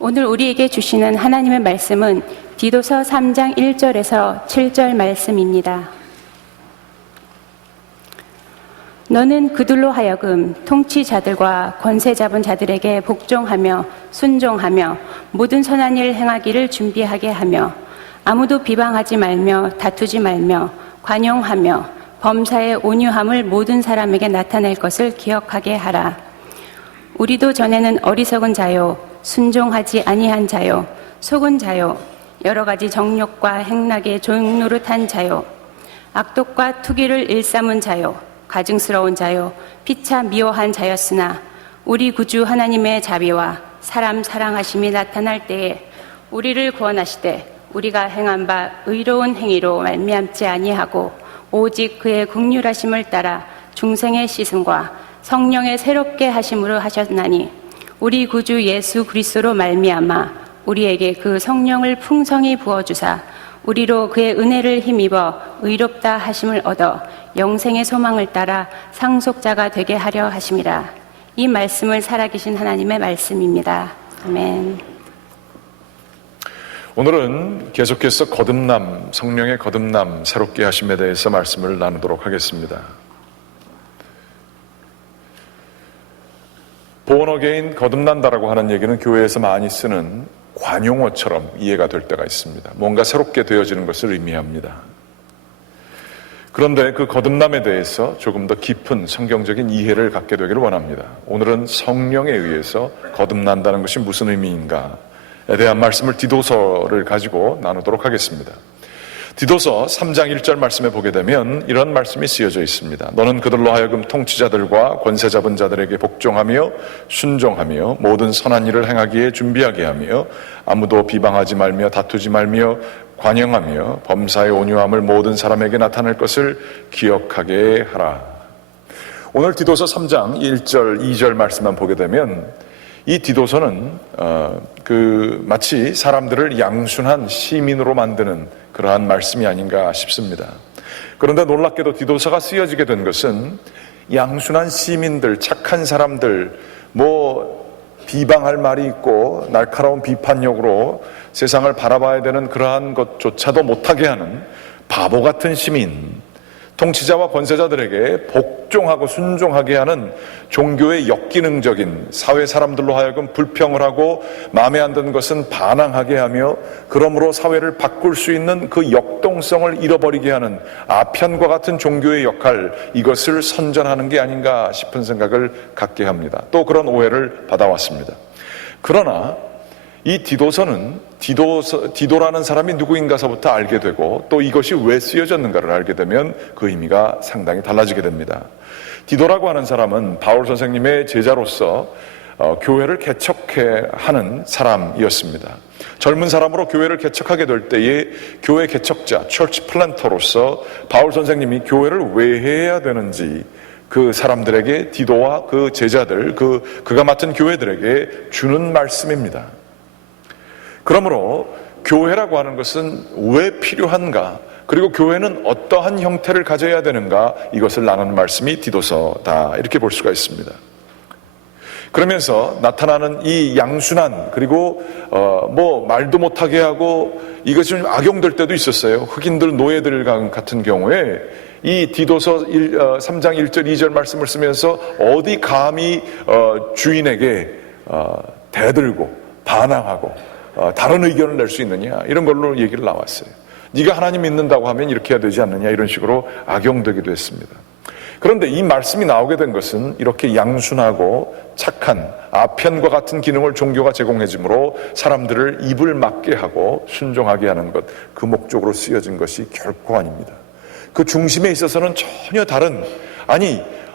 오늘 우리에게 주시는 하나님의 말씀은 디도서 3장 1절에서 7절 말씀입니다. 너는 그들로 하여금 통치자들과 권세 잡은 자들에게 복종하며 순종하며 모든 선한 일 행하기를 준비하게 하며 아무도 비방하지 말며 다투지 말며 관용하며 범사의 온유함을 모든 사람에게 나타낼 것을 기억하게 하라. 우리도 전에는 어리석은 자요 순종하지 아니한 자요 속은 자요 여러 가지 정욕과 행락에 종노릇한 자요 악독과 투기를 일삼은 자요 가증스러운 자요 피차 미워한 자였으나 우리 구주 하나님의 자비와 사람 사랑하심이 나타날 때에 우리를 구원하시되 우리가 행한 바 의로운 행위로 말미암지 아니하고 오직 그의 긍휼하심을 따라 중생의 씻음과 성령의 새롭게 하심으로 하셨나니 우리 구주 예수 그리스도로 말미암아 우리에게 그 성령을 풍성히 부어주사 우리로 그의 은혜를 힘입어 의롭다 하심을 얻어 영생의 소망을 따라 상속자가 되게 하려 하심이라. 이 말씀을 살아계신 하나님의 말씀입니다. 아멘. 오늘은 계속해서 거듭남, 성령의 거듭남, 새롭게 하심에 대해서 말씀을 나누도록 하겠습니다. born again, 거듭난다라고 하는 얘기는 교회에서 많이 쓰는 관용어처럼 이해가 될 때가 있습니다. 뭔가 새롭게 되어지는 것을 의미합니다. 그런데 그 거듭남에 대해서 조금 더 깊은 성경적인 이해를 갖게 되기를 원합니다. 오늘은 성령에 의해서 거듭난다는 것이 무슨 의미인가에 대한 말씀을 디도서를 가지고 나누도록 하겠습니다. 디도서 3장 1절 말씀에 보게 되면 이런 말씀이 쓰여져 있습니다. 너는 그들로 하여금 통치자들과 권세 잡은 자들에게 복종하며 순종하며 모든 선한 일을 행하기에 준비하게 하며 아무도 비방하지 말며 다투지 말며 관용하며 범사의 온유함을 모든 사람에게 나타낼 것을 기억하게 하라. 오늘 디도서 3장 1절 2절 말씀만 보게 되면 이 디도서는 마치 사람들을 양순한 시민으로 만드는 그러한 말씀이 아닌가 싶습니다. 그런데 놀랍게도 디도서가 쓰여지게 된 것은 양순한 시민들, 착한 사람들, 비방할 말이 있고 날카로운 비판력으로 세상을 바라봐야 되는 그러한 것조차도 못하게 하는 바보 같은 시민, 통치자와 권세자들에게 복종하고 순종하게 하는 종교의 역기능적인 사회 사람들로 하여금 불평을 하고 마음에 안 드는 것은 반항하게 하며 그러므로 사회를 바꿀 수 있는 그 역동성을 잃어버리게 하는 아편과 같은 종교의 역할, 이것을 선전하는 게 아닌가 싶은 생각을 갖게 합니다. 또 그런 오해를 받아왔습니다. 그러나 이 디도서는 디도라는 사람이 누구인가서부터 알게 되고 또 이것이 왜 쓰여졌는가를 알게 되면 그 의미가 상당히 달라지게 됩니다. 디도라고 하는 사람은 바울 선생님의 제자로서 교회를 개척해 하는 사람이었습니다. 젊은 사람으로 교회를 개척하게 될 때에 교회 개척자, 처치 플랜터로서 바울 선생님이 교회를 왜 해야 되는지 그 사람들에게, 디도와 그 제자들, 그가 맡은 교회들에게 주는 말씀입니다. 그러므로 교회라고 하는 것은 왜 필요한가, 그리고 교회는 어떠한 형태를 가져야 되는가, 이것을 나누는 말씀이 디도서다, 이렇게 볼 수가 있습니다. 그러면서 나타나는 이 양순한, 그리고 말도 못하게 하고 이것이 좀 악용될 때도 있었어요. 흑인들, 노예들 같은 경우에 이 디도서 3장 1절 2절 말씀을 쓰면서 어디 감히 주인에게 대들고 반항하고 다른 의견을 낼 수 있느냐, 이런 걸로 얘기를 나왔어요. 네가 하나님 믿는다고 하면 이렇게 해야 되지 않느냐, 이런 식으로 악용되기도 했습니다. 그런데 이 말씀이 나오게 된 것은 이렇게 양순하고 착한 아편과 같은 기능을 종교가 제공해 주므로 사람들을 입을 막게 하고 순종하게 하는 것, 그 목적으로 쓰여진 것이 결코 아닙니다. 그 중심에 있어서는 전혀 다른,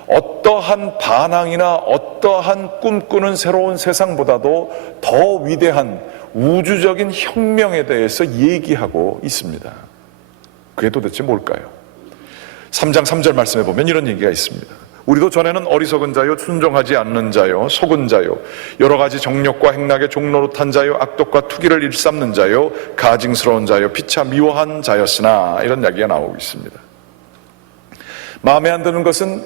어떠한 반항이나 어떠한 꿈꾸는 새로운 세상보다도 더 위대한 우주적인 혁명에 대해서 얘기하고 있습니다. 그게 도대체 뭘까요? 3장 3절 말씀에 보면 이런 얘기가 있습니다. 우리도 전에는 어리석은 자요 순종하지 않는 자요 속은 자요 여러 가지 정욕과 행락에 종노릇한 자요 악독과 투기를 일삼는 자요 가증스러운 자요 피차 미워한 자였으나, 이런 이야기가 나오고 있습니다. 마음에 안 드는 것은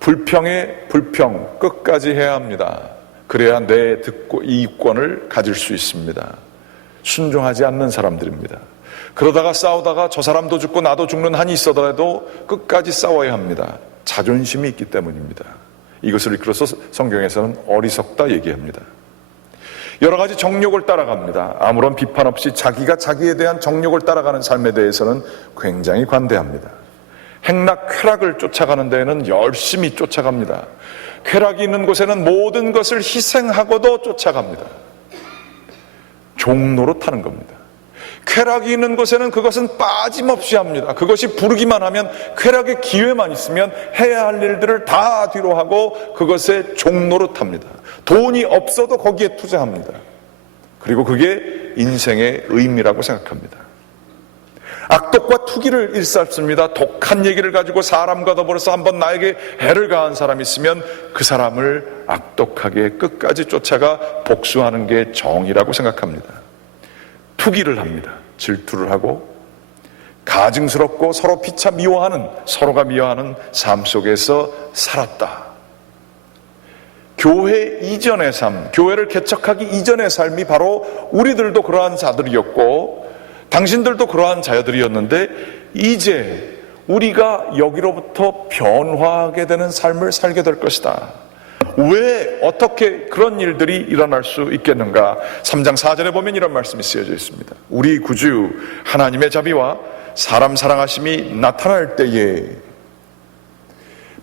불평에 불평 끝까지 해야 합니다. 그래야 내 이권을 가질 수 있습니다. 순종하지 않는 사람들입니다. 그러다가 싸우다가 저 사람도 죽고 나도 죽는 한이 있어도 끝까지 싸워야 합니다. 자존심이 있기 때문입니다. 이것을 이끌어서 성경에서는 어리석다 얘기합니다. 여러 가지 정욕을 따라갑니다. 아무런 비판 없이 자기가 자기에 대한 정욕을 따라가는 삶에 대해서는 굉장히 관대합니다. 행락, 쾌락을 쫓아가는 데에는 열심히 쫓아갑니다. 쾌락이 있는 곳에는 모든 것을 희생하고도 쫓아갑니다. 종노릇하는 겁니다. 쾌락이 있는 곳에는 그것은 빠짐없이 합니다. 그것이 부르기만 하면, 쾌락의 기회만 있으면 해야 할 일들을 다 뒤로 하고 그것에 종노릇합니다. 돈이 없어도 거기에 투자합니다. 그리고 그게 인생의 의미라고 생각합니다. 악독과 투기를 일삼습니다. 독한 얘기를 가지고 사람과 더불어서 한번 나에게 해를 가한 사람이 있으면 그 사람을 악독하게 끝까지 쫓아가 복수하는 게 정의라고 생각합니다. 투기를 합니다. 질투를 하고 가증스럽고 서로 피차 미워하는, 서로가 미워하는 삶 속에서 살았다. 교회 이전의 삶, 교회를 개척하기 이전의 삶이 바로 우리들도 그러한 자들이었고 당신들도 그러한 자들이었는데, 이제 우리가 여기로부터 변화하게 되는 삶을 살게 될 것이다. 왜 어떻게 그런 일들이 일어날 수 있겠는가? 3장 4절에 보면 이런 말씀이 쓰여져 있습니다. 우리 구주 하나님의 자비와 사람 사랑하심이 나타날 때에,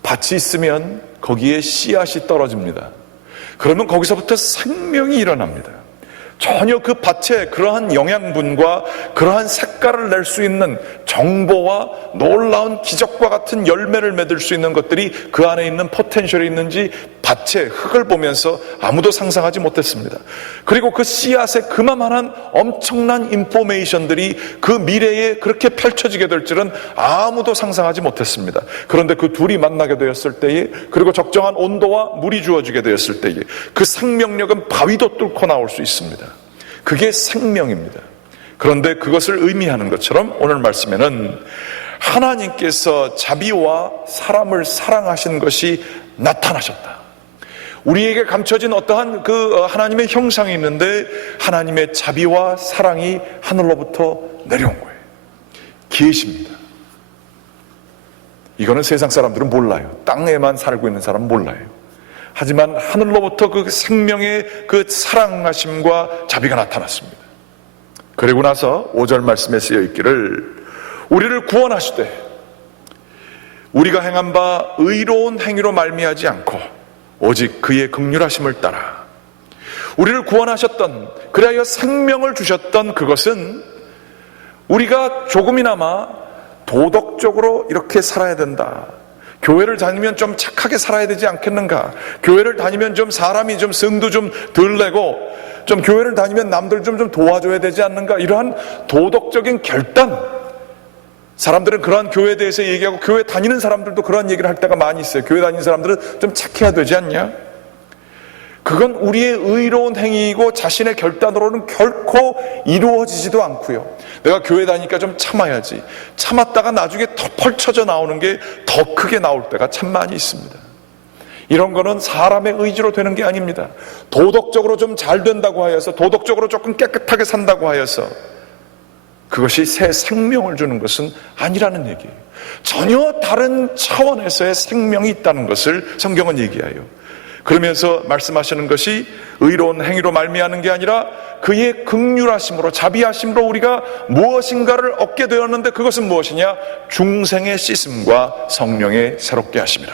밭이 있으면 거기에 씨앗이 떨어집니다. 그러면 거기서부터 생명이 일어납니다. 전혀 그 밭에 그러한 영양분과 그러한 색깔을 낼 수 있는 정보와 놀라운 기적과 같은 열매를 맺을 수 있는 것들이 그 안에 있는 포텐셜이 있는지 밭의 흙을 보면서 아무도 상상하지 못했습니다. 그리고 그 씨앗에 그만한 엄청난 인포메이션들이 그 미래에 그렇게 펼쳐지게 될 줄은 아무도 상상하지 못했습니다. 그런데 그 둘이 만나게 되었을 때에, 그리고 적정한 온도와 물이 주어지게 되었을 때에 그 생명력은 바위도 뚫고 나올 수 있습니다. 그게 생명입니다. 그런데 그것을 의미하는 것처럼 오늘 말씀에는 하나님께서 자비와 사람을 사랑하신 것이 나타나셨다. 우리에게 감춰진 어떠한 그 하나님의 형상이 있는데, 하나님의 자비와 사랑이 하늘로부터 내려온 거예요. 계십니다. 이거는 세상 사람들은 몰라요. 땅에만 살고 있는 사람은 몰라요. 하지만 하늘로부터 그 생명의 그 사랑하심과 자비가 나타났습니다. 그리고 나서 5절 말씀에 쓰여 있기를, 우리를 구원하시되 우리가 행한 바 의로운 행위로 말미하지 않고 오직 그의 긍휼하심을 따라 우리를 구원하셨던, 그리하여 생명을 주셨던 그것은 우리가 조금이나마 도덕적으로 이렇게 살아야 된다, 교회를 다니면 좀 착하게 살아야 되지 않겠는가, 교회를 다니면 좀 사람이 좀 성도 좀 덜 내고 좀 교회를 다니면 남들 좀 도와줘야 되지 않는가, 이러한 도덕적인 결단, 사람들은 그러한 교회에 대해서 얘기하고 교회 다니는 사람들도 그러한 얘기를 할 때가 많이 있어요. 교회 다니는 사람들은 좀 착해야 되지 않냐? 그건 우리의 의로운 행위이고 자신의 결단으로는 결코 이루어지지도 않고요. 내가 교회 다니니까 좀 참아야지, 참았다가 나중에 더 펼쳐져 나오는 게 더 크게 나올 때가 참 많이 있습니다. 이런 거는 사람의 의지로 되는 게 아닙니다. 도덕적으로 좀 잘 된다고 하여서, 도덕적으로 조금 깨끗하게 산다고 하여서 그것이 새 생명을 주는 것은 아니라는 얘기예요. 전혀 다른 차원에서의 생명이 있다는 것을 성경은 얘기해요. 그러면서 말씀하시는 것이 의로운 행위로 말미암는 게 아니라 그의 긍휼하심으로, 자비하심으로 우리가 무엇인가를 얻게 되었는데, 그것은 무엇이냐? 중생의 씻음과 성령의 새롭게 하심이라.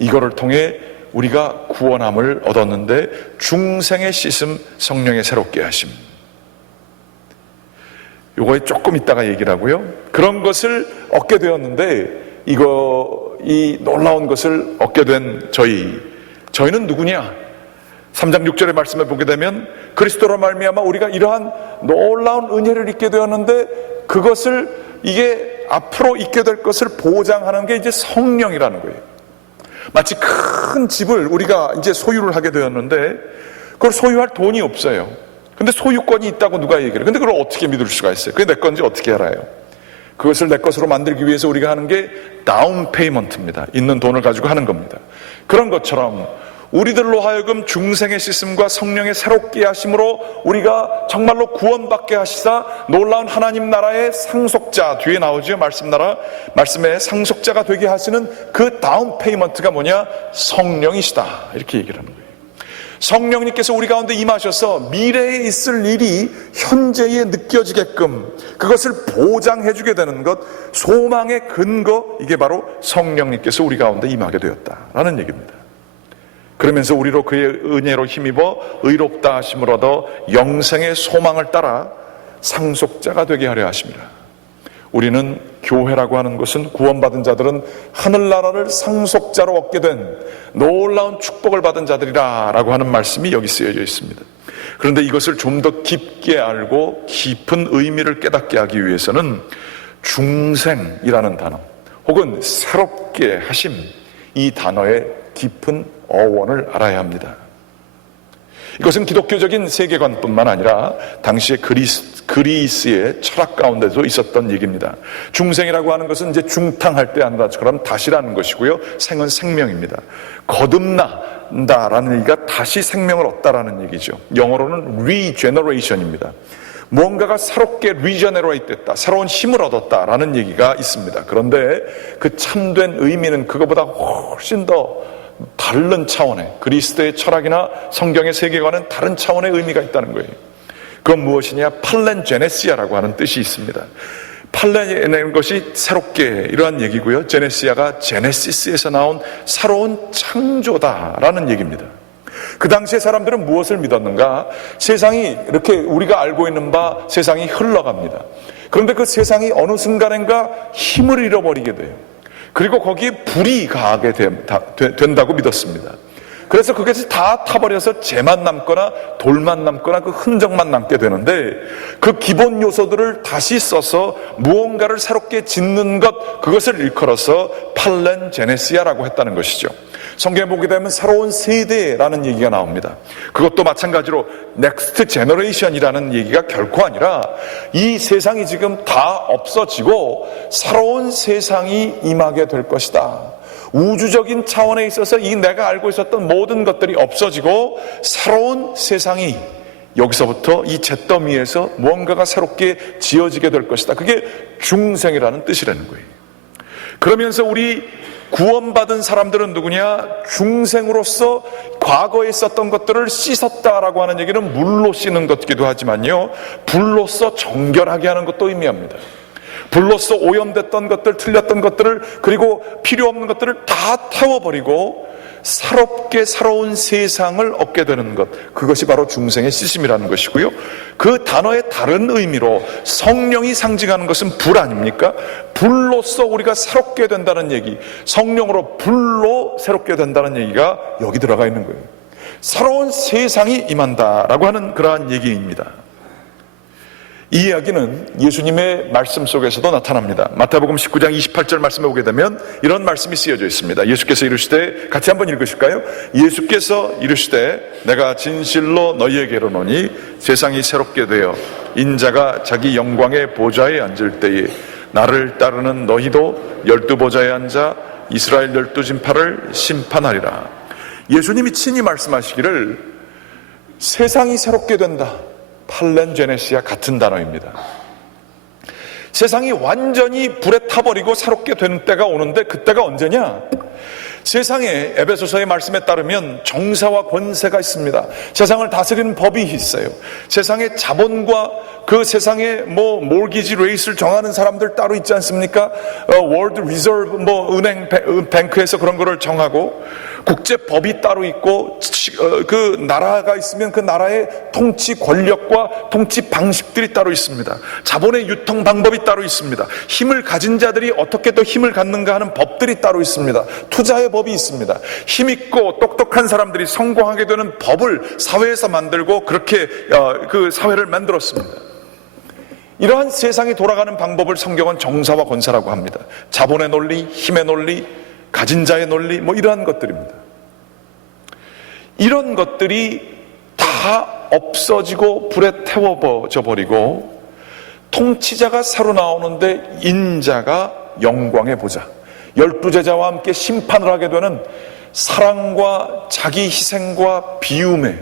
이거를 통해 우리가 구원함을 얻었는데, 중생의 씻음, 성령의 새롭게 하심, 요거에 조금 있다가 얘기를 하고요. 그런 것을 얻게 되었는데, 이 놀라운 것을 얻게 된 저희는 누구냐? 3장 6절의 말씀을 보게 되면, 그리스도로 말미암아 우리가 이러한 놀라운 은혜를 입게 되었는데, 그것을, 이게 앞으로 있게 될 것을 보장하는 게 이제 성령이라는 거예요. 마치 큰 집을 우리가 이제 소유를 하게 되었는데, 그걸 소유할 돈이 없어요. 근데 소유권이 있다고 누가 얘기를 해요. 근데 그걸 어떻게 믿을 수가 있어요? 그게 내 건지 어떻게 알아요? 그것을 내 것으로 만들기 위해서 우리가 하는 게 다운 페이먼트입니다. 있는 돈을 가지고 하는 겁니다. 그런 것처럼 우리들로 하여금 중생의 씻음과 성령의 새롭게 하심으로 우리가 정말로 구원받게 하시사 놀라운 하나님 나라의 상속자, 뒤에 나오죠. 말씀의 상속자가 되게 하시는 그 다운 페이먼트가 뭐냐? 성령이시다. 이렇게 얘기를 하는 거예요. 성령님께서 우리 가운데 임하셔서 미래에 있을 일이 현재에 느껴지게끔 그것을 보장해주게 되는 것, 소망의 근거, 이게 바로 성령님께서 우리 가운데 임하게 되었다라는 얘기입니다. 그러면서 우리로 그의 은혜로 힘입어 의롭다 하심을 얻어 영생의 소망을 따라 상속자가 되게 하려 하심이라. 우리는 교회라고 하는 것은, 구원받은 자들은 하늘나라를 상속자로 얻게 된 놀라운 축복을 받은 자들이라 라고 하는 말씀이 여기 쓰여져 있습니다. 그런데 이것을 좀 더 깊게 알고 깊은 의미를 깨닫게 하기 위해서는 중생이라는 단어 혹은 새롭게 하심, 이 단어의 깊은 어원을 알아야 합니다. 이것은 기독교적인 세계관뿐만 아니라 당시의 그리스의 철학 가운데도 있었던 얘기입니다. 중생이라고 하는 것은 이제 중탕할 때 한다 것처럼 다시라는 것이고요. 생은 생명입니다. 거듭난다라는 얘기가 다시 생명을 얻다라는 얘기죠. 영어로는 regeneration입니다. 무언가가 새롭게 regenerate 됐다, 새로운 힘을 얻었다라는 얘기가 있습니다. 그런데 그 참된 의미는 그거보다 훨씬 더 다른 차원의, 그리스도의 철학이나 성경의 세계관은 다른 차원의 의미가 있다는 거예요. 그건 무엇이냐? 팔렌제네시아라고 하는 뜻이 있습니다. 팔렌이라는 것이 새롭게, 이러한 얘기고요. 제네시아가 제네시스에서 나온 새로운 창조다라는 얘기입니다. 그 당시에 사람들은 무엇을 믿었는가? 세상이 이렇게 우리가 알고 있는 바 세상이 흘러갑니다. 그런데 그 세상이 어느 순간인가 힘을 잃어버리게 돼요. 그리고 거기에 불이 가하게 된다고 믿었습니다. 그래서 그것이 다 타버려서 재만 남거나 돌만 남거나 그 흔적만 남게 되는데, 그 기본 요소들을 다시 써서 무언가를 새롭게 짓는 것, 그것을 일컬어서 팔렌제네시아라고 했다는 것이죠. 성경에 보게 되면 새로운 세대라는 얘기가 나옵니다. 그것도 마찬가지로 넥스트 제너레이션이라는 얘기가 결코 아니라 이 세상이 지금 다 없어지고 새로운 세상이 임하게 될 것이다. 우주적인 차원에 있어서 이 내가 알고 있었던 모든 것들이 없어지고 새로운 세상이 여기서부터 이 잿더미에서 무언가가 새롭게 지어지게 될 것이다. 그게 중생이라는 뜻이라는 거예요. 그러면서 우리 구원받은 사람들은 누구냐? 중생으로서 과거에 있었던 것들을 씻었다라고 하는 얘기는 물로 씻는 것이기도 하지만요, 불로써 정결하게 하는 것도 의미합니다. 불로써 오염됐던 것들, 틀렸던 것들을, 그리고 필요 없는 것들을 다 태워버리고 새롭게 새로운 세상을 얻게 되는 것, 그것이 바로 중생의 씻음이라는 것이고요. 그 단어의 다른 의미로 성령이 상징하는 것은 불 아닙니까? 불로써 우리가 새롭게 된다는 얘기, 성령으로 불로 새롭게 된다는 얘기가 여기 들어가 있는 거예요. 새로운 세상이 임한다라고 하는 그러한 얘기입니다. 이 이야기는 예수님의 말씀 속에서도 나타납니다. 마태복음 19장 28절 말씀에 보게 되면 이런 말씀이 쓰여져 있습니다. 예수께서 이르시되, 같이 한번 읽으실까요? 예수께서 이르시되 내가 진실로 너희에게 이르노니 세상이 새롭게 되어 인자가 자기 영광의 보좌에 앉을 때에 나를 따르는 너희도 12보좌에 앉아 이스라엘 12진파를 심판하리라. 예수님이 친히 말씀하시기를 세상이 새롭게 된다, 팔렌제네시아 같은 단어입니다. 세상이 완전히 불에 타버리고 새롭게 되는 때가 오는데, 그때가 언제냐? 세상에, 에베소서의 말씀에 따르면 정사와 권세가 있습니다. 세상을 다스리는 법이 있어요. 세상의 자본과 그 세상의 몰기지 레이스를 정하는 사람들 따로 있지 않습니까? 월드 리저브 은행 뱅크에서 그런 거를 정하고, 국제법이 따로 있고, 그 나라가 있으면 그 나라의 통치 권력과 통치 방식들이 따로 있습니다. 자본의 유통 방법이 따로 있습니다. 힘을 가진 자들이 어떻게 더 힘을 갖는가 하는 법들이 따로 있습니다. 투자의 법이 있습니다. 힘있고 똑똑한 사람들이 성공하게 되는 법을 사회에서 만들고 그렇게 그 사회를 만들었습니다. 이러한 세상이 돌아가는 방법을 성경은 정사와 권세라고 합니다. 자본의 논리, 힘의 논리, 가진 자의 논리, 이러한 것들입니다. 이런 것들이 다 없어지고 불에 태워져 버리고 통치자가 새로 나오는데 인자가 영광의 보좌, 12제자와 함께 심판을 하게 되는 사랑과 자기 희생과 비움의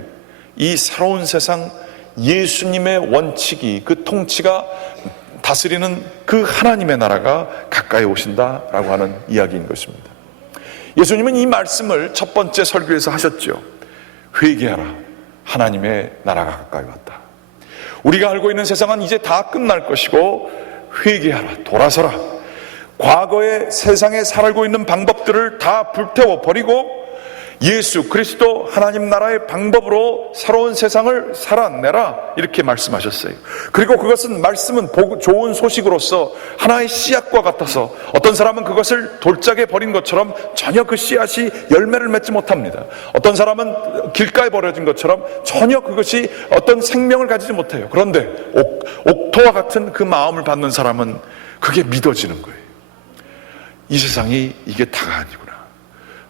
이 새로운 세상, 예수님의 원칙이, 그 통치가 다스리는 그 하나님의 나라가 가까이 오신다라고 하는 이야기인 것입니다. 예수님은 이 말씀을 첫 번째 설교에서 하셨죠. 회개하라, 하나님의 나라가 가까이 왔다. 우리가 알고 있는 세상은 이제 다 끝날 것이고, 회개하라, 돌아서라. 과거의 세상에 살고 있는 방법들을 다 불태워 버리고 예수 그리스도 하나님 나라의 방법으로 새로운 세상을 살아내라, 이렇게 말씀하셨어요. 그리고 그것은, 말씀은 좋은 소식으로서 하나의 씨앗과 같아서 어떤 사람은 그것을 돌짝에 버린 것처럼 전혀 그 씨앗이 열매를 맺지 못합니다. 어떤 사람은 길가에 버려진 것처럼 전혀 그것이 어떤 생명을 가지지 못해요. 그런데 옥토와 같은 그 마음을 받는 사람은 그게 믿어지는 거예요. 이 세상이 이게 다가 아니구나.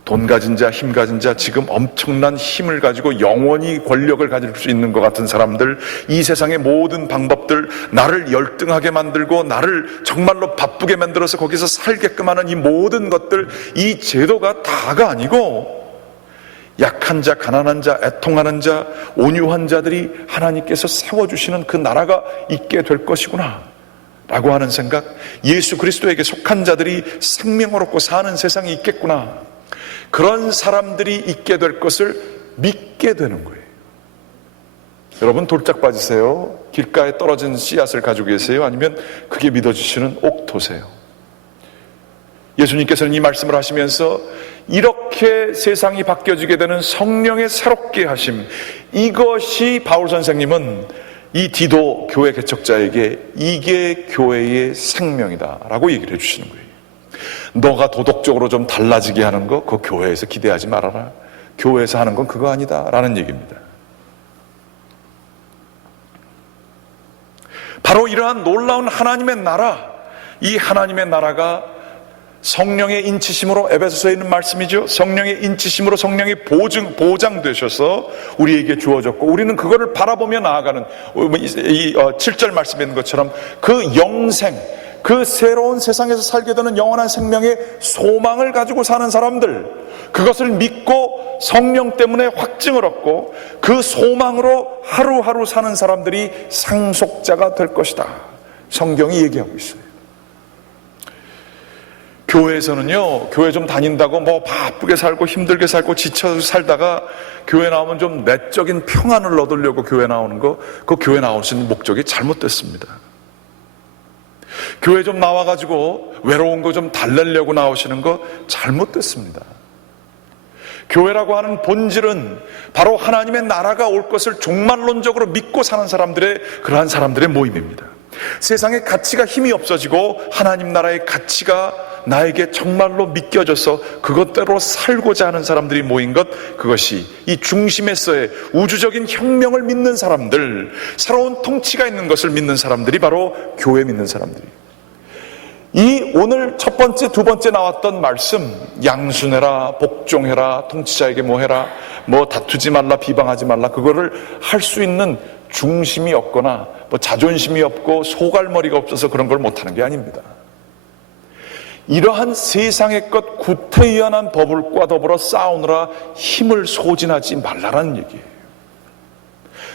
돈 가진 자, 힘 가진 자, 지금 엄청난 힘을 가지고 영원히 권력을 가질 수 있는 것 같은 사람들, 이 세상의 모든 방법들, 나를 열등하게 만들고 나를 정말로 바쁘게 만들어서 거기서 살게끔 하는 이 모든 것들, 이 제도가 다가 아니고 약한 자, 가난한 자, 애통하는 자, 온유한 자들이 하나님께서 세워주시는 그 나라가 있게 될 것이구나 라고 하는 생각, 예수 그리스도에게 속한 자들이 생명을 얻고 사는 세상이 있겠구나, 그런 사람들이 있게 될 것을 믿게 되는 거예요. 여러분, 돌짝 빠지세요? 길가에 떨어진 씨앗을 가지고 계세요? 아니면 그게 믿어주시는 옥토세요? 예수님께서는 이 말씀을 하시면서 이렇게 세상이 바뀌어지게 되는 성령의 새롭게 하심, 이것이 바울 선생님은 이 디도 교회 개척자에게 이게 교회의 생명이다 라고 얘기를 해주시는 거예요. 너가 도덕적으로 좀 달라지게 하는 거, 그거 교회에서 기대하지 말아라. 교회에서 하는 건 그거 아니다 라는 얘기입니다. 바로 이러한 놀라운 하나님의 나라, 이 하나님의 나라가 성령의 인치심으로, 에베소서에 있는 말씀이죠. 성령의 인치심으로 성령이 보장되셔서 우리에게 주어졌고, 우리는 그거를 바라보며 나아가는, 이 7절 말씀에 있는 것처럼 그 영생, 그 새로운 세상에서 살게 되는 영원한 생명의 소망을 가지고 사는 사람들, 그것을 믿고 성령 때문에 확증을 얻고 그 소망으로 하루하루 사는 사람들이 상속자가 될 것이다, 성경이 얘기하고 있어요. 교회에서는요, 교회 좀 다닌다고 뭐 바쁘게 살고 힘들게 살고 지쳐 살다가 교회 나오면 좀 내적인 평안을 얻으려고 교회 나오는 거, 그 교회 나오시는 목적이 잘못됐습니다. 교회 좀 나와가지고 외로운 거 좀 달래려고 나오시는 거 잘못됐습니다. 교회라고 하는 본질은 바로 하나님의 나라가 올 것을 종말론적으로 믿고 사는 사람들의, 그러한 사람들의 모임입니다. 세상의 가치가 힘이 없어지고 하나님 나라의 가치가 나에게 정말로 믿겨져서 그것대로 살고자 하는 사람들이 모인 것, 그것이 이 중심에서의 우주적인 혁명을 믿는 사람들, 새로운 통치가 있는 것을 믿는 사람들이 바로 교회 믿는 사람들이에요. 이 오늘 첫 번째, 두 번째 나왔던 말씀, 양순해라, 복종해라, 통치자에게 뭐 해라, 뭐 다투지 말라, 비방하지 말라, 그거를 할 수 있는 중심이 없거나 뭐 자존심이 없고 소갈머리가 없어서 그런 걸 못하는 게 아닙니다. 이러한 세상의 것 구태의연한 법을과 더불어 싸우느라 힘을 소진하지 말라라는 얘기예요.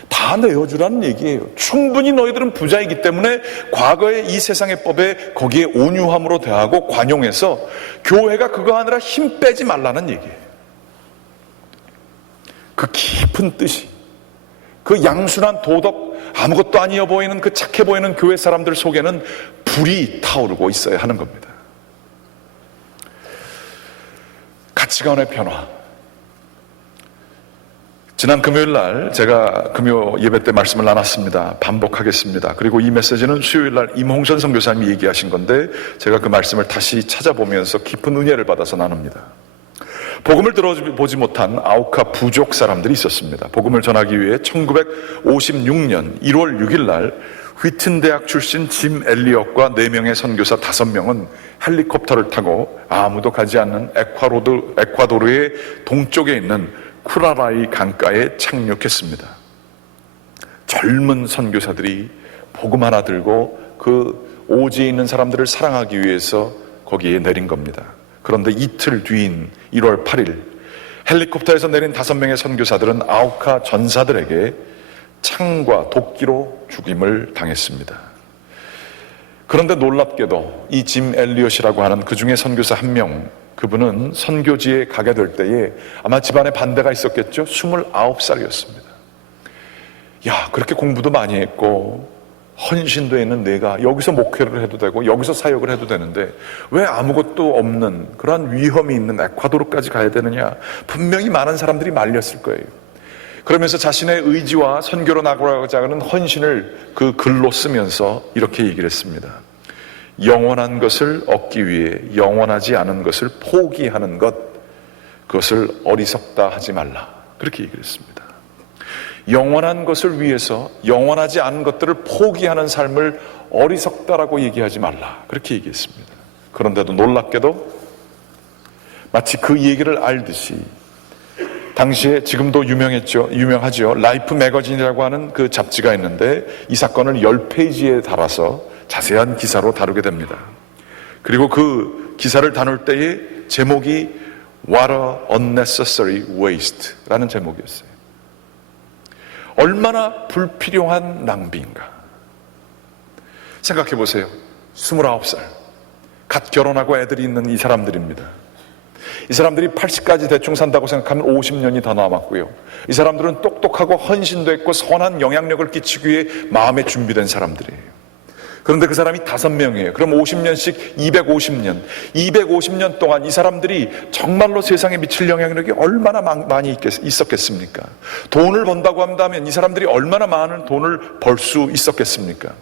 다 내어주라는 얘기예요. 충분히 너희들은 부자이기 때문에 과거의 이 세상의 법에 거기에 온유함으로 대하고 관용해서 교회가 그거 하느라 힘 빼지 말라는 얘기예요. 그 깊은 뜻이, 그 양순한 도덕, 아무것도 아니어 보이는 그 착해 보이는 교회 사람들 속에는 불이 타오르고 있어야 하는 겁니다. 가치관의 변화. 지난 금요일 날 제가 금요 예배 때 말씀을 나눴습니다. 반복하겠습니다. 그리고 이 메시지는 수요일 날 임홍선 선교사님이 얘기하신 건데 제가 그 말씀을 다시 찾아보면서 깊은 은혜를 받아서 나눕니다. 복음을 들어보지 못한 아우카 부족 사람들이 있었습니다. 복음을 전하기 위해 1956년 1월 6일 날 휘튼 대학 출신 짐 엘리엇과 4명의 선교사 5명은 헬리콥터를 타고 아무도 가지 않는 에콰도르의 동쪽에 있는 쿠라라이 강가에 착륙했습니다. 젊은 선교사들이 복음 하나 들고 그 오지에 있는 사람들을 사랑하기 위해서 거기에 내린 겁니다. 그런데 이틀 뒤인 1월 8일 헬리콥터에서 내린 5명의 선교사들은 아우카 전사들에게 창과 도끼로 죽임을 당했습니다. 그런데 놀랍게도 이 짐 엘리엇이라고 하는 그 중에 선교사 한 명, 그분은 선교지에 가게 될 때에 아마 집안에 반대가 있었겠죠. 29살이었습니다. 야, 그렇게 공부도 많이 했고 헌신도 있는 내가 여기서 목회를 해도 되고 여기서 사역을 해도 되는데 왜 아무것도 없는 그러한 위험이 있는 에콰도르까지 가야 되느냐. 분명히 많은 사람들이 말렸을 거예요. 그러면서 자신의 의지와 선교로 나가고자 하는 헌신을 그 글로 쓰면서 이렇게 얘기를 했습니다. 영원한 것을 얻기 위해 영원하지 않은 것을 포기하는 것, 그것을 어리석다 하지 말라. 그렇게 얘기를 했습니다. 영원한 것을 위해서 영원하지 않은 것들을 포기하는 삶을 어리석다라고 얘기하지 말라. 그렇게 얘기했습니다. 그런데도 놀랍게도 마치 그 얘기를 알듯이 당시에 지금도 유명하죠. 라이프 매거진이라고 하는 그 잡지가 있는데 이 사건을 10페이지에 달아서 자세한 기사로 다루게 됩니다. 그리고 그 기사를 다룰 때의 제목이 What a unnecessary waste라는 제목이었어요. 얼마나 불필요한 낭비인가. 생각해 보세요. 29살 갓 결혼하고 애들이 있는 이 사람들입니다. 이 사람들이 80까지 대충 산다고 생각하면 50년이 더 남았고요. 이 사람들은 똑똑하고 헌신도 했고 선한 영향력을 끼치기 위해 마음에 준비된 사람들이에요. 그런데 그 사람이 5명이에요. 그럼 50년씩 250년 동안 이 사람들이 정말로 세상에 미칠 영향력이 얼마나 많이 있었겠습니까? 돈을 번다고 한다면 이 사람들이 얼마나 많은 돈을 벌 수 있었겠습니까?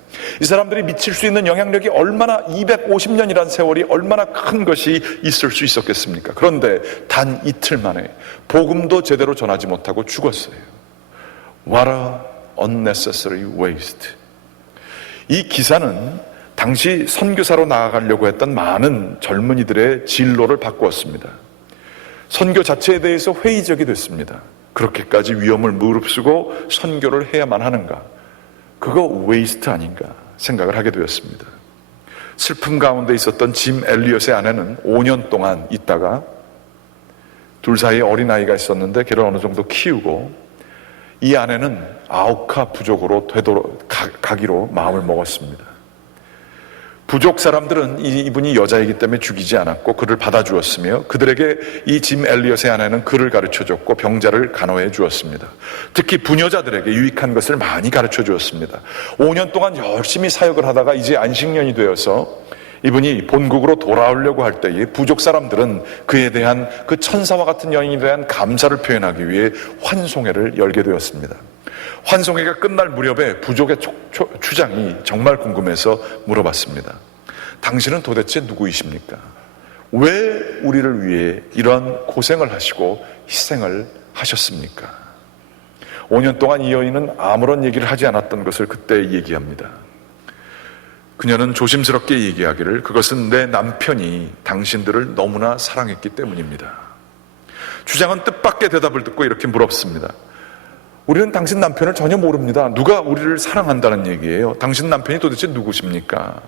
이 사람들이 미칠 수 있는 영향력이 얼마나 250년이라는 세월이 얼마나 큰 것이 있을 수 있었겠습니까? 그런데 단 이틀 만에 복음도 제대로 전하지 못하고 죽었어요. What a unnecessary waste. 이 기사는 당시 선교사로 나아가려고 했던 많은 젊은이들의 진로를 바꾸었습니다. 선교 자체에 대해서 회의적이 됐습니다. 그렇게까지 위험을 무릅쓰고 선교를 해야만 하는가? 그거 웨이스트 아닌가 생각을 하게 되었습니다. 슬픔 가운데 있었던 짐 엘리엇의 아내는 5년 동안 있다가 둘 사이에 어린아이가 있었는데 걔를 어느 정도 키우고 이 아내는 아우카 부족으로 가기로 마음을 먹었습니다. 부족 사람들은 이분이 여자이기 때문에 죽이지 않았고 그를 받아주었으며 그들에게 이 짐 엘리엇의 아내는 그를 가르쳐줬고 병자를 간호해 주었습니다. 특히 부녀자들에게 유익한 것을 많이 가르쳐 주었습니다. 5년 동안 열심히 사역을 하다가 이제 안식년이 되어서 이분이 본국으로 돌아오려고 할 때에 부족 사람들은 그에 대한 그 천사와 같은 여인에 대한 감사를 표현하기 위해 환송회를 열게 되었습니다. 환송회가 끝날 무렵에 부족의 추장이 정말 궁금해서 물어봤습니다. 당신은 도대체 누구이십니까? 왜 우리를 위해 이러한 고생을 하시고 희생을 하셨습니까? 5년 동안 이 여인은 아무런 얘기를 하지 않았던 것을 그때 얘기합니다. 그녀는 조심스럽게 얘기하기를 그것은 내 남편이 당신들을 너무나 사랑했기 때문입니다. 주장은 뜻밖의 대답을 듣고 이렇게 물었습니다. 우리는 당신 남편을 전혀 모릅니다. 누가 우리를 사랑한다는 얘기예요? 당신 남편이 도대체 누구십니까?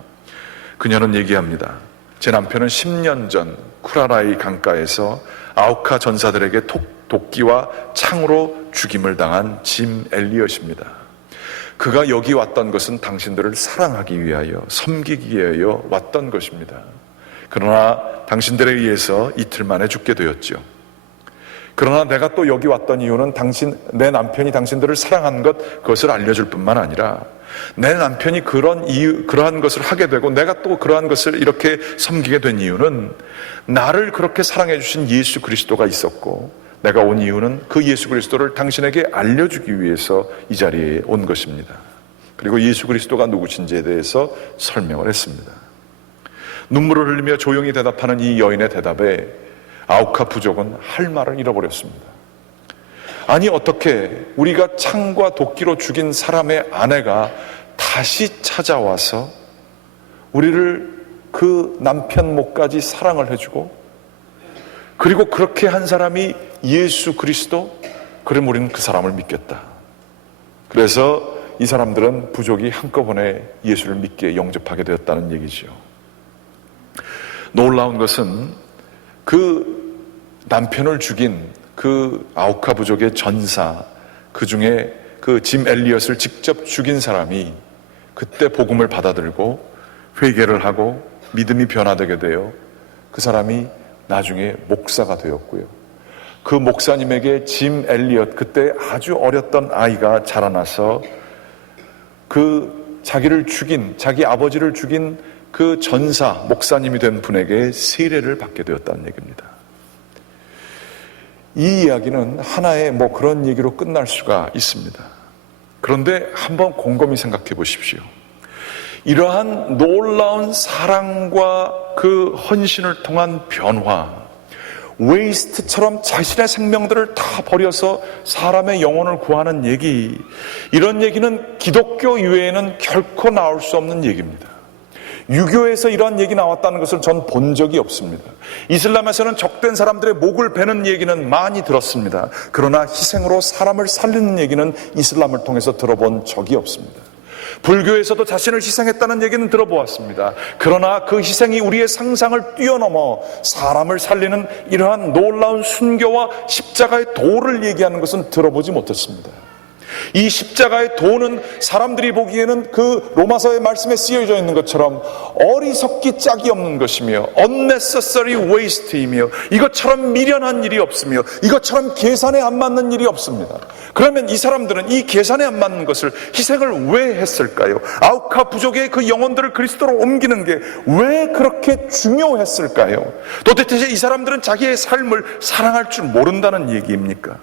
그녀는 얘기합니다. 제 남편은 10년 전 쿠라라이 강가에서 아우카 전사들에게 도끼와 창으로 죽임을 당한 짐 엘리엇입니다. 그가 여기 왔던 것은 당신들을 사랑하기 위하여 섬기기 위하여 왔던 것입니다. 그러나 당신들에 의해서 이틀 만에 죽게 되었죠. 그러나 내가 또 여기 왔던 이유는 내 남편이 당신들을 사랑한 그것을 알려줄 뿐만 아니라 내 남편이 그러한 것을 하게 되고 내가 또 그러한 것을 이렇게 섬기게 된 이유는 나를 그렇게 사랑해 주신 예수 그리스도가 있었고 내가 온 이유는 그 예수 그리스도를 당신에게 알려주기 위해서 이 자리에 온 것입니다. 그리고 예수 그리스도가 누구신지에 대해서 설명을 했습니다. 눈물을 흘리며 조용히 대답하는 이 여인의 대답에 아우카 부족은 할 말을 잃어버렸습니다. 아니 어떻게 우리가 창과 도끼로 죽인 사람의 아내가 다시 찾아와서 우리를 그 남편 목까지 사랑을 해주고 그리고 그렇게 한 사람이 예수 그리스도? 그럼 우리는 그 사람을 믿겠다. 그래서 이 사람들은 부족이 한꺼번에 예수를 믿게 영접하게 되었다는 얘기죠. 놀라운 것은 그 남편을 죽인 그 그 아우카 부족의 전사, 그 중에 그 짐 엘리엇을 직접 죽인 사람이 그때 복음을 받아들고 회개를 하고 믿음이 변화되게 되어 그 사람이 나중에 목사가 되었고요. 그 목사님에게 짐 엘리엇, 그때 아주 어렸던 아이가 자라나서 그 자기를 죽인, 자기 아버지를 죽인 그 전사, 목사님이 된 분에게 세례를 받게 되었다는 얘기입니다. 이 이야기는 하나의 그런 얘기로 끝날 수가 있습니다. 그런데 한번 곰곰이 생각해 보십시오. 이러한 놀라운 사랑과 그 헌신을 통한 변화, 웨이스트처럼 자신의 생명들을 다 버려서 사람의 영혼을 구하는 얘기, 이런 얘기는 기독교 이외에는 결코 나올 수 없는 얘기입니다. 유교에서 이러한 얘기 나왔다는 것을 전 본 적이 없습니다. 이슬람에서는 적된 사람들의 목을 베는 얘기는 많이 들었습니다. 그러나 희생으로 사람을 살리는 얘기는 이슬람을 통해서 들어본 적이 없습니다. 불교에서도 자신을 희생했다는 얘기는 들어보았습니다. 그러나 그 희생이 우리의 상상을 뛰어넘어 사람을 살리는 이러한 놀라운 순교와 십자가의 도를 얘기하는 것은 들어보지 못했습니다. 이 십자가의 도는 사람들이 보기에는 그 로마서의 말씀에 쓰여져 있는 것처럼 어리석기 짝이 없는 것이며 unnecessary waste이며 이것처럼 미련한 일이 없으며 이것처럼 계산에 안 맞는 일이 없습니다. 그러면 이 사람들은 이 계산에 안 맞는 것을 희생을 왜 했을까요? 아우카 부족의 그 영혼들을 그리스도로 옮기는 게 왜 그렇게 중요했을까요? 도대체 이 사람들은 자기의 삶을 사랑할 줄 모른다는 얘기입니까?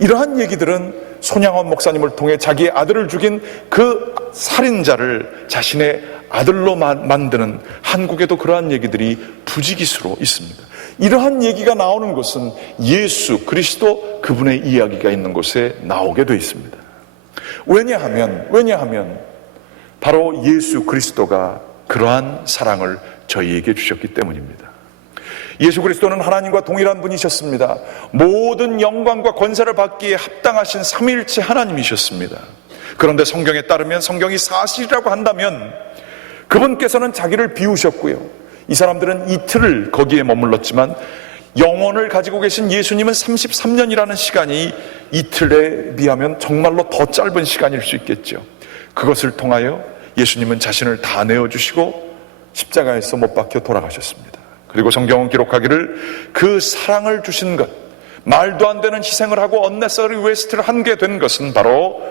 이러한 얘기들은 손양원 목사님을 통해 자기의 아들을 죽인 그 살인자를 자신의 아들로 만드는, 한국에도 그러한 얘기들이 부지기수로 있습니다. 이러한 얘기가 나오는 것은 예수 그리스도 그분의 이야기가 있는 곳에 나오게 되어 있습니다. 왜냐하면 바로 예수 그리스도가 그러한 사랑을 저희에게 주셨기 때문입니다. 예수 그리스도는 하나님과 동일한 분이셨습니다. 모든 영광과 권세를 받기에 합당하신 삼위일체 하나님이셨습니다. 그런데 성경에 따르면, 성경이 사실이라고 한다면 그분께서는 자기를 비우셨고요. 이 사람들은 이틀을 거기에 머물렀지만 영혼을 가지고 계신 예수님은 33년이라는 시간이 이틀에 비하면 정말로 더 짧은 시간일 수 있겠죠. 그것을 통하여 예수님은 자신을 다 내어주시고 십자가에서 못 박혀 돌아가셨습니다. 그리고 성경은 기록하기를 그 사랑을 주신 것, 말도 안 되는 희생을 하고 unnecessary waste를 하게 된 것은 바로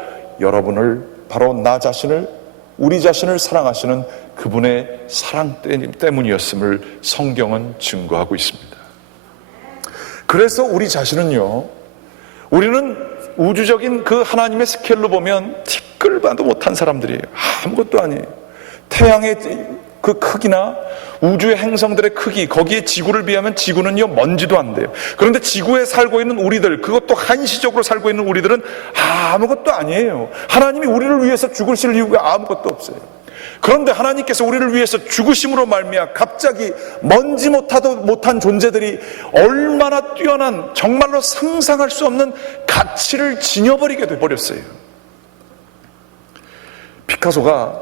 여러분을, 바로 나 자신을, 우리 자신을 사랑하시는 그분의 사랑 때문이었음을 성경은 증거하고 있습니다. 그래서 우리 자신은요, 우리는 우주적인 그 하나님의 스케일로 보면 티끌봐도 못한 사람들이에요. 아무것도 아니에요. 태양의 그 크기나 우주의 행성들의 크기, 거기에 지구를 비하면 지구는요 먼지도 안 돼요. 그런데 지구에 살고 있는 우리들, 그것도 한시적으로 살고 있는 우리들은 아무것도 아니에요. 하나님이 우리를 위해서 죽으실 이유가 아무것도 없어요. 그런데 하나님께서 우리를 위해서 죽으심으로 말미암아 갑자기 먼지 못한 존재들이 얼마나 뛰어난, 정말로 상상할 수 없는 가치를 지녀버리게 돼버렸어요. 피카소가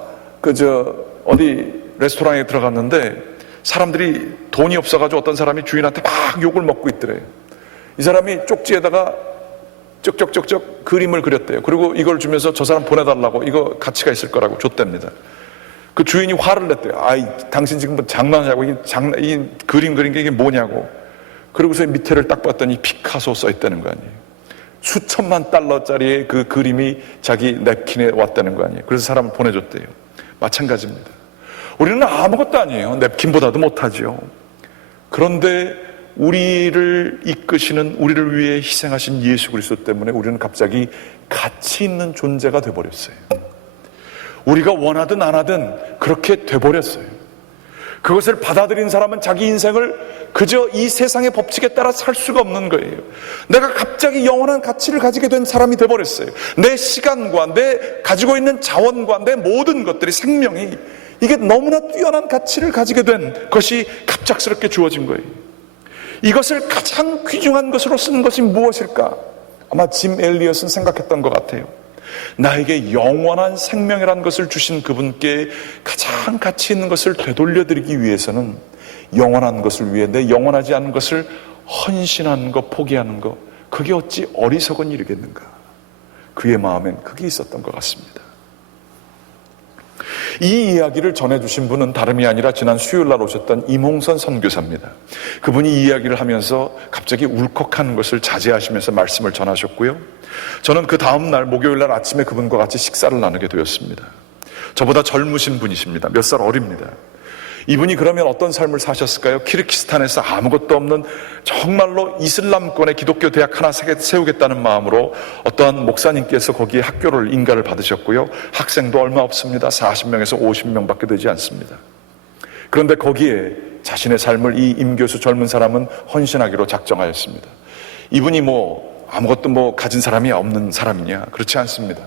어디 레스토랑에 들어갔는데 사람들이 돈이 없어가지고 어떤 사람이 주인한테 막 욕을 먹고 있더래요. 이 사람이 쪽지에다가 쩍쩍쩍쩍 그림을 그렸대요. 그리고 이걸 주면서 저 사람 보내달라고, 이거 가치가 있을 거라고 줬답니다. 그 주인이 화를 냈대요. 아이, 당신 지금 뭐 장난하냐고, 이 그림 그린 게 이게 뭐냐고. 그러고서 밑에를 딱 봤더니 피카소 써있다는 거 아니에요. 수천만 달러짜리의 그 그림이 자기 냅킨에 왔다는 거 아니에요. 그래서 사람을 보내줬대요. 마찬가지입니다. 우리는 아무것도 아니에요. 냅킨보다도 못하죠. 그런데 우리를 이끄시는, 우리를 위해 희생하신 예수 그리스도 때문에 우리는 갑자기 가치 있는 존재가 돼버렸어요. 우리가 원하든 안 하든 그렇게 돼버렸어요. 그것을 받아들인 사람은 자기 인생을 그저 이 세상의 법칙에 따라 살 수가 없는 거예요. 내가 갑자기 영원한 가치를 가지게 된 사람이 돼버렸어요. 내 시간과 내 가지고 있는 자원과 내 모든 것들이, 생명이, 이게 너무나 뛰어난 가치를 가지게 된 것이 갑작스럽게 주어진 거예요. 이것을 가장 귀중한 것으로 쓰는 것이 무엇일까? 아마 짐 엘리엇은 생각했던 것 같아요. 나에게 영원한 생명이라는 것을 주신 그분께 가장 가치 있는 것을 되돌려드리기 위해서는 영원한 것을 위해 내 영원하지 않은 것을 헌신하는 것, 포기하는 것, 그게 어찌 어리석은 일이겠는가. 그의 마음엔 그게 있었던 것 같습니다. 이 이야기를 전해주신 분은 다름이 아니라 지난 수요일날 오셨던 임홍선 선교사입니다. 그분이 이 이야기를 하면서 갑자기 울컥하는 것을 자제하시면서 말씀을 전하셨고요. 저는 그 다음날 목요일날 아침에 그분과 같이 식사를 나누게 되었습니다. 저보다 젊으신 분이십니다. 몇 살 어립니다. 이분이 그러면 어떤 삶을 사셨을까요? 키르기스탄에서 아무것도 없는 정말로 이슬람권의 기독교 대학 하나 세우겠다는 마음으로 어떠한 목사님께서 거기에 학교를 인가를 받으셨고요. 학생도 얼마 없습니다. 40명에서 50명밖에 되지 않습니다. 그런데 거기에 자신의 삶을 이 임교수 젊은 사람은 헌신하기로 작정하였습니다. 이분이 아무것도 가진 사람이 없는 사람이냐? 그렇지 않습니다.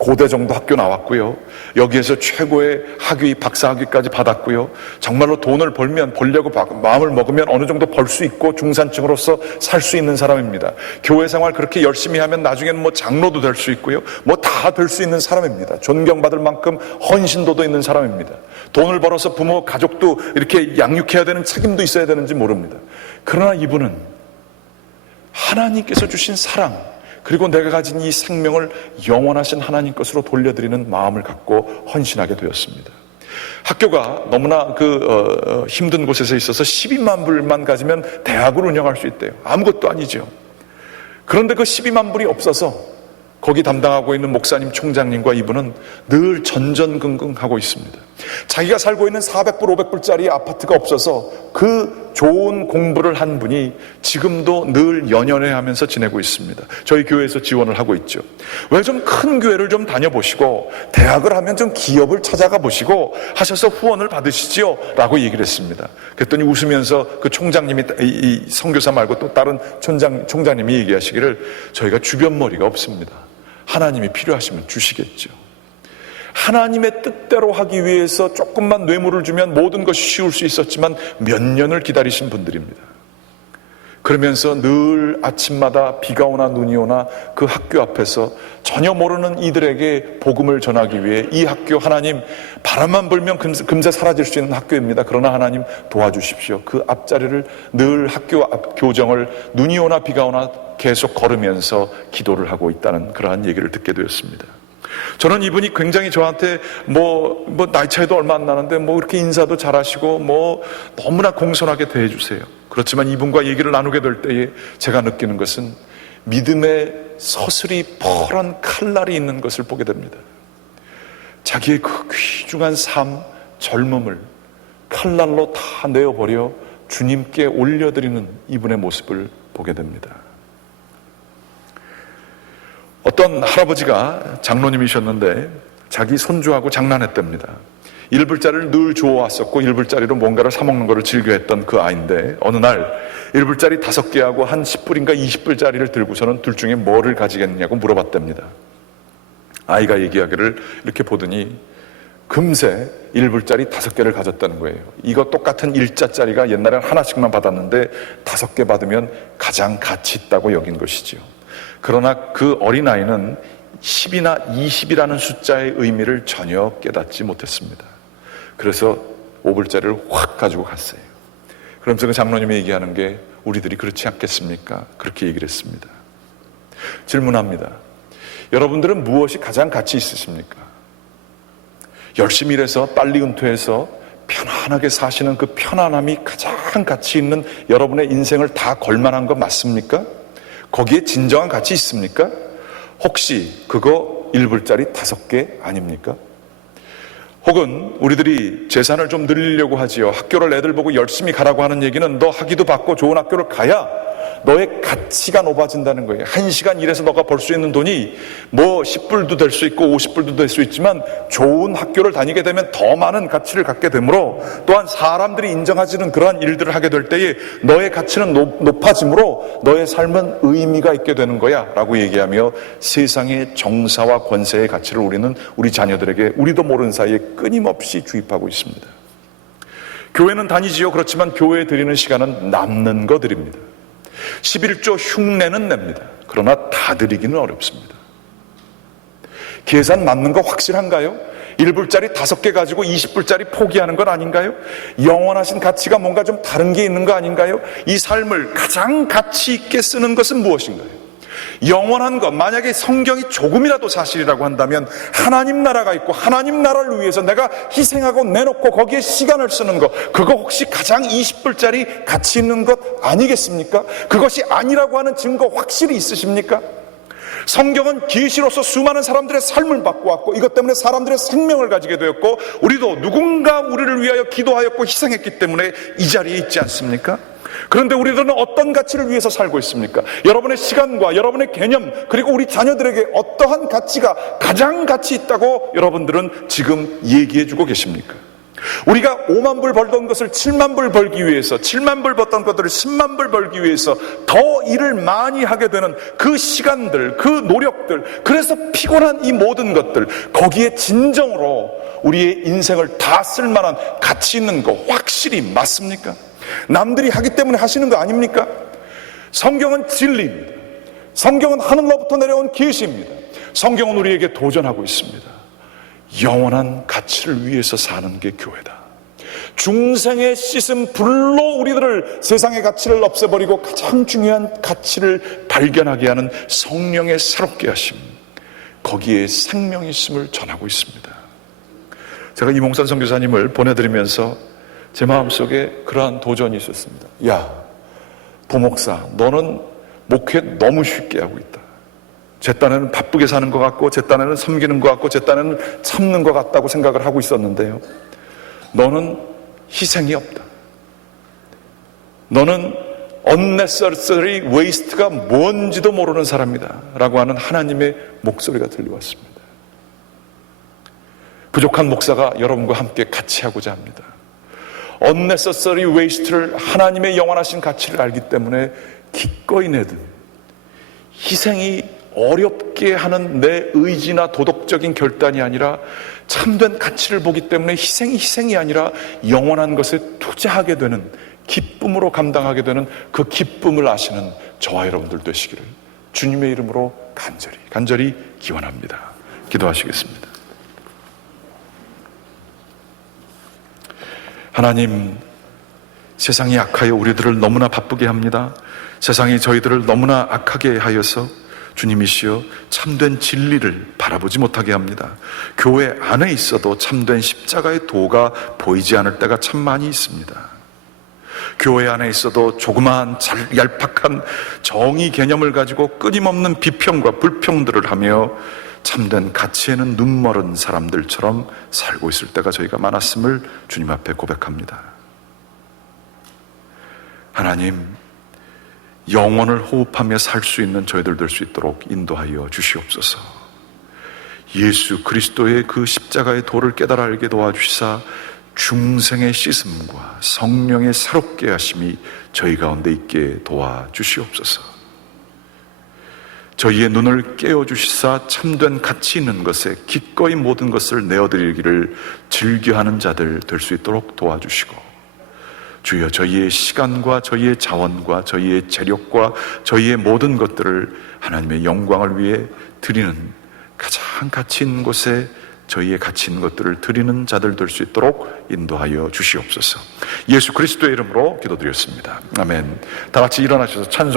고대 정도 학교 나왔고요. 여기에서 최고의 학위, 박사학위까지 받았고요. 정말로 돈을 벌려고 마음을 먹으면 어느 정도 벌 수 있고 중산층으로서 살 수 있는 사람입니다. 교회 생활 그렇게 열심히 하면 나중에는 장로도 될 수 있고요. 다 될 수 있는 사람입니다. 존경받을 만큼 헌신도도 있는 사람입니다. 돈을 벌어서 부모, 가족도 이렇게 양육해야 되는 책임도 있어야 되는지 모릅니다. 그러나 이분은 하나님께서 주신 사랑, 그리고 내가 가진 이 생명을 영원하신 하나님 것으로 돌려드리는 마음을 갖고 헌신하게 되었습니다. 학교가 너무나 힘든 곳에서 있어서 12만 불만 가지면 대학을 운영할 수 있대요. 아무것도 아니죠. 그런데 그 12만 불이 없어서 거기 담당하고 있는 목사님, 총장님과 이분은 늘 전전긍긍하고 있습니다. 자기가 살고 있는 400불, 500불짜리 아파트가 없어서 그 좋은 공부를 한 분이 지금도 늘 연연해 하면서 지내고 있습니다. 저희 교회에서 지원을 하고 있죠. 왜 좀 큰 교회를 좀 다녀보시고 대학을 하면 좀 기업을 찾아가 보시고 하셔서 후원을 받으시지요 라고 얘기를 했습니다. 그랬더니 웃으면서 그 총장님이, 이 선교사 말고 또 다른 총장님이 얘기하시기를 저희가 주변머리가 없습니다. 하나님이 필요하시면 주시겠죠. 하나님의 뜻대로 하기 위해서 조금만 뇌물을 주면 모든 것이 쉬울 수 있었지만 몇 년을 기다리신 분들입니다. 그러면서 늘 아침마다 비가 오나 눈이 오나 그 학교 앞에서 전혀 모르는 이들에게 복음을 전하기 위해 이 학교 하나님 바람만 불면 금세 사라질 수 있는 학교입니다. 그러나 하나님 도와주십시오. 그 앞자리를 늘 학교 앞 교정을 눈이 오나 비가 오나 계속 걸으면서 기도를 하고 있다는 그러한 얘기를 듣게 되었습니다. 저는 이분이 굉장히 저한테 나이 차이도 얼마 안 나는데 이렇게 인사도 잘하시고 너무나 공손하게 대해주세요. 그렇지만 이분과 얘기를 나누게 될 때에 제가 느끼는 것은 믿음의 서슬이 펄한 칼날이 있는 것을 보게 됩니다. 자기의 그 귀중한 삶, 젊음을 칼날로 다 내어버려 주님께 올려드리는 이분의 모습을 보게 됩니다. 어떤 할아버지가 장로님이셨는데 자기 손주하고 장난했답니다. 1불짜리를 늘 주워왔었고 1불짜리로 뭔가를 사먹는 것을 즐겨했던 그 아이인데 어느 날 1불짜리 5개하고 한 10불인가 20불짜리를 들고서는 둘 중에 뭐를 가지겠느냐고 물어봤답니다. 아이가 얘기하기를 이렇게 보더니 금세 1불짜리 5개를 가졌다는 거예요. 이거 똑같은 일자짜리가 옛날엔 하나씩만 받았는데 5개 받으면 가장 가치 있다고 여긴 것이지요. 그러나 그 어린아이는 10이나 20이라는 숫자의 의미를 전혀 깨닫지 못했습니다. 그래서 5불짜리를 확 가지고 갔어요. 그러면서 그 장로님이 얘기하는 게 우리들이 그렇지 않겠습니까? 그렇게 얘기를 했습니다. 질문합니다. 여러분들은 무엇이 가장 가치 있으십니까? 열심히 일해서 빨리 은퇴해서 편안하게 사시는 그 편안함이 가장 가치 있는 여러분의 인생을 다 걸만한 거 맞습니까? 거기에 진정한 가치 있습니까? 혹시 그거 1불짜리 5개 아닙니까? 혹은 우리들이 재산을 좀 늘리려고 하지요. 학교를 애들 보고 열심히 가라고 하는 얘기는 너 학위도 받고 좋은 학교를 가야 너의 가치가 높아진다는 거예요. 1시간 일해서 너가 벌 수 있는 돈이 10불도 될 수 있고 50불도 될 수 있지만 좋은 학교를 다니게 되면 더 많은 가치를 갖게 되므로 또한 사람들이 인정하지는 그러한 일들을 하게 될 때에 너의 가치는 높아지므로 너의 삶은 의미가 있게 되는 거야 라고 얘기하며 세상의 정사와 권세의 가치를 우리는 우리 자녀들에게 우리도 모르는 사이에 끊임없이 주입하고 있습니다. 교회는 다니지요. 그렇지만 교회에 드리는 시간은 남는 거 드립니다. 11조 흉내는 냅니다. 그러나 다 드리기는 어렵습니다. 계산 맞는 거 확실한가요? 1불짜리 5개 가지고 20불짜리 포기하는 건 아닌가요? 영원하신 가치가 뭔가 좀 다른 게 있는 거 아닌가요? 이 삶을 가장 가치 있게 쓰는 것은 무엇인가요? 영원한 것, 만약에 성경이 조금이라도 사실이라고 한다면 하나님 나라가 있고 하나님 나라를 위해서 내가 희생하고 내놓고 거기에 시간을 쓰는 것, 그거 혹시 가장 20불짜리 가치 있는 것 아니겠습니까? 그것이 아니라고 하는 증거 확실히 있으십니까? 성경은 계시로서 수많은 사람들의 삶을 바꿔왔고 이것 때문에 사람들의 생명을 가지게 되었고 우리도 누군가 우리를 위하여 기도하였고 희생했기 때문에 이 자리에 있지 않습니까? 그런데 우리들은 어떤 가치를 위해서 살고 있습니까? 여러분의 시간과 여러분의 개념 그리고 우리 자녀들에게 어떠한 가치가 가장 가치 있다고 여러분들은 지금 얘기해주고 계십니까? 우리가 5만 불 벌던 것을 7만 불 벌기 위해서 7만 불 벌던 것들을 10만 불 벌기 위해서 더 일을 많이 하게 되는 그 시간들, 그 노력들, 그래서 피곤한 이 모든 것들, 거기에 진정으로 우리의 인생을 다 쓸만한 가치 있는 거 확실히 맞습니까? 남들이 하기 때문에 하시는 거 아닙니까? 성경은 진리입니다. 성경은 하늘로부터 내려온 계시입니다. 성경은 우리에게 도전하고 있습니다. 영원한 가치를 위해서 사는 게 교회다. 중생의 씻은 불로 우리들을 세상의 가치를 없애버리고 가장 중요한 가치를 발견하게 하는 성령의 새롭게 하심, 거기에 생명이 있음을 전하고 있습니다. 제가 이몽산 선교사님을 보내드리면서 제 마음속에 그러한 도전이 있었습니다. 야, 부목사, 너는 목회 너무 쉽게 하고 있다. 제 딴에는 바쁘게 사는 것 같고 제 딴에는 섬기는 것 같고 제 딴에는 참는 것 같다고 생각을 하고 있었는데요, 너는 희생이 없다. 너는 unnecessary waste가 뭔지도 모르는 사람이다 라고 하는 하나님의 목소리가 들려왔습니다. 부족한 목사가 여러분과 함께 같이 하고자 합니다. unnecessary waste를, 하나님의 영원하신 가치를 알기 때문에 기꺼이 내든 희생이 어렵게 하는 내 의지나 도덕적인 결단이 아니라 참된 가치를 보기 때문에 희생이 아니라 영원한 것에 투자하게 되는, 기쁨으로 감당하게 되는 그 기쁨을 아시는 저와 여러분들 되시기를 주님의 이름으로 간절히 기원합니다. 기도하시겠습니다. 하나님, 세상이 악하여 우리들을 너무나 바쁘게 합니다. 세상이 저희들을 너무나 악하게 하여서 주님이시여 참된 진리를 바라보지 못하게 합니다. 교회 안에 있어도 참된 십자가의 도가 보이지 않을 때가 참 많이 있습니다. 교회 안에 있어도 조그마한 얄팍한 정의 개념을 가지고 끊임없는 비평과 불평들을 하며 참된 가치에는 눈멀은 사람들처럼 살고 있을 때가 저희가 많았음을 주님 앞에 고백합니다. 하나님, 영원을 호흡하며 살 수 있는 저희들 될 수 있도록 인도하여 주시옵소서. 예수 그리스도의 그 십자가의 도를 깨달아 알게 도와주시사 중생의 씻음과 성령의 새롭게 하심이 저희 가운데 있게 도와주시옵소서. 저희의 눈을 깨어주시사 참된 가치 있는 것에 기꺼이 모든 것을 내어드리기를 즐겨하는 자들 될 수 있도록 도와주시고, 주여 저희의 시간과 저희의 자원과 저희의 재력과 저희의 모든 것들을 하나님의 영광을 위해 드리는, 가장 가치 있는 곳에 저희의 가치 있는 것들을 드리는 자들 될 수 있도록 인도하여 주시옵소서. 예수 그리스도의 이름으로 기도드렸습니다. 아멘. 다 같이 일어나셔서 찬송